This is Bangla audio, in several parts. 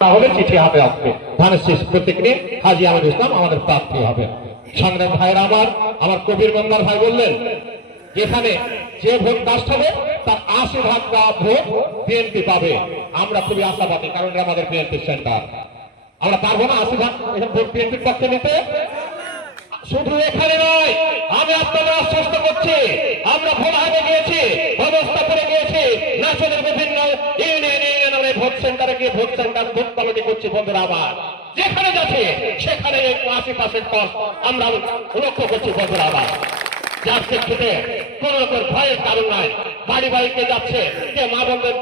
তাহলে চিঠি হাতে আসবে, ধানের শেষ প্রতীক নিয়ে হাজী আমিনুল ইসলাম আমাদের প্রার্থী হবে। সংগ্রাম ভাইরা আমার কবির মোল্লার ভাই বললেন যেখানে যে ভোট কাস্ট হবে তার 80% ভোট বিএনপি পাবে। আমরা খুবই আশাবাদী, কারণ এটা আমাদের বিএনপি সেন্টার। আমরা পারবো না 80% ভোট বিএনপির পক্ষে নিতে। শুধু এখানে নয়, আমি আপনাদের আশ্বস্ত করছি, আমরা ভোলাহাটে গিয়েছি, ব্যবস্থা করে গিয়েছি, নাচনের বিভিন্ন ইউনিয়নে ভোট সেন্টারে গিয়ে ভোট সেন্টার ভোট কমিটি করছি। বন্ধুরা আমার যেখানে যাচ্ছে সেখানে 80% আমরা লক্ষ্য করছি। বন্ধুরা আমার যার ক্ষেত্রে কোন রকম ভয়ের কারণ নাই। বাড়ি বাড়িতে যাচ্ছে, কে মা বোনদের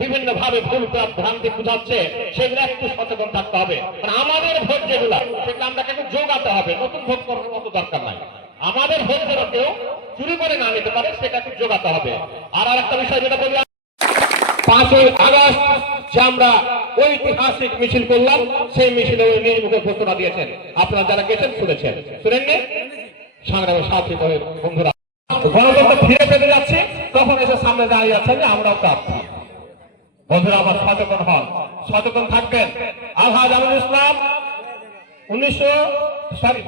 বিভিন্ন ভাবে ভুল ভ্রান্তি বুঝাচ্ছে, সেগুলো একটু সচেতন থাকতে হবে। আমাদের ভোট যেগুলা সেগুলো আমরা কিন্তু যোগাতে হবে, নতুন ভোট করার মতো দরকার নাই। আমাদের ভোট যেন কেউ চুরি করে না নিতে পারে সেটা একটু যোগাতে হবে। আর একটা বিষয় যেটা বললাম, 5ই আগস্ট যে আমরা ঐতিহাসিক মিছিল করলাম, সেই মিছিলে ওই নিজ মুখে ঘোষণা দিয়েছেন। আপনারা যারা গেছেন শুনেছেন, শুনেননি? সংগ্রামের সাথী বন্ধুরা, গণতন্ত্র ফিরে পেতে যাচ্ছে, তখন এসে সামনে দাঁড়িয়ে যাচ্ছেন যে আমরাও প্রার্থী। বন্ধুরা আমার সচেতন হন, সচেতন থাকবেন। আলহাজ আমিনুল ইসলাম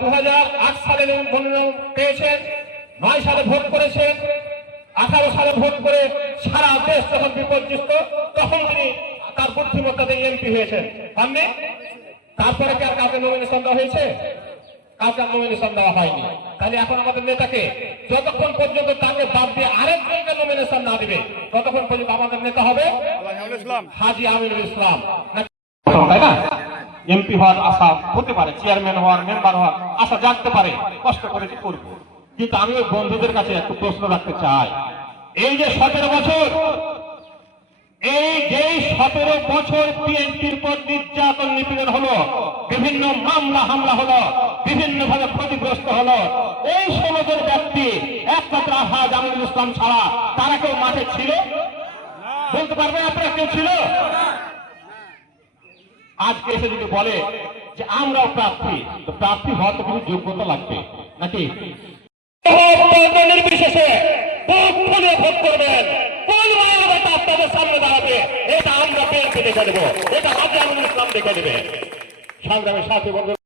2008 সালে মনোনয়ন পেয়েছেন, 9 সালে ভোট করেছেন, 18 সালে ভোট করে সারা দেশ যখন বিপর্যস্ত তখন তিনি তার বুদ্ধিমত্তাতে এমপি হয়েছেন। সামনে তারপরে কি আর কাউকে নমিনেশন দেওয়া হয়েছে? কাউকে নমিনেশন দেওয়া হয়নি। তাহলে এখন আমাদের নেতাকে যতক্ষণ পর্যন্ত তাকে বাদ দিয়ে আরেকজনকে নমিনেশন না দিবে ততক্ষণ পর্যন্ত আমাদের নেতা হবে হাজী আমিনুল ইসলাম। তাই না? এমপি হওয়ার আশা হতে পারে, চেয়ারম্যান হওয়ার, মেম্বার হওয়ার আশা জাগতে পারে, কষ্ট করেছি করব। কিন্তু আমি ওই বন্ধুদের কাছে একটু প্রশ্ন রাখতে চাই, এই যে 17 বছর, এই যে 17 বছর বিএনপির পর নির্যাতন নিপীড়ন হলো, বিভিন্ন মামলা হামলা হলো, বিভিন্ন ভাবে ক্ষতিগ্রস্ত হলো, এই সমাজের ব্যক্তি একমাত্র আলহাজ আমিনুল ইসলাম ছাড়া তারা কেউ মাঠে ছিল? বলতে পারবেন আপনারা কেউ ছিল? আজকে এসে যদি বলে যে আমরাও প্রার্থী, তো প্রার্থী হওয়ার তো কিছু যোগ্যতা লাগবে নাকি? নির্বিশেষে ভোট করবেন, আপনাদের সামনে দাঁড়াবে, এটা আমরা বিএনপি দেখে দেবো, এটা হাজী আমিনুল ইসলাম দেখে দেবে। সংগ্রামের সাথী বন্ধু।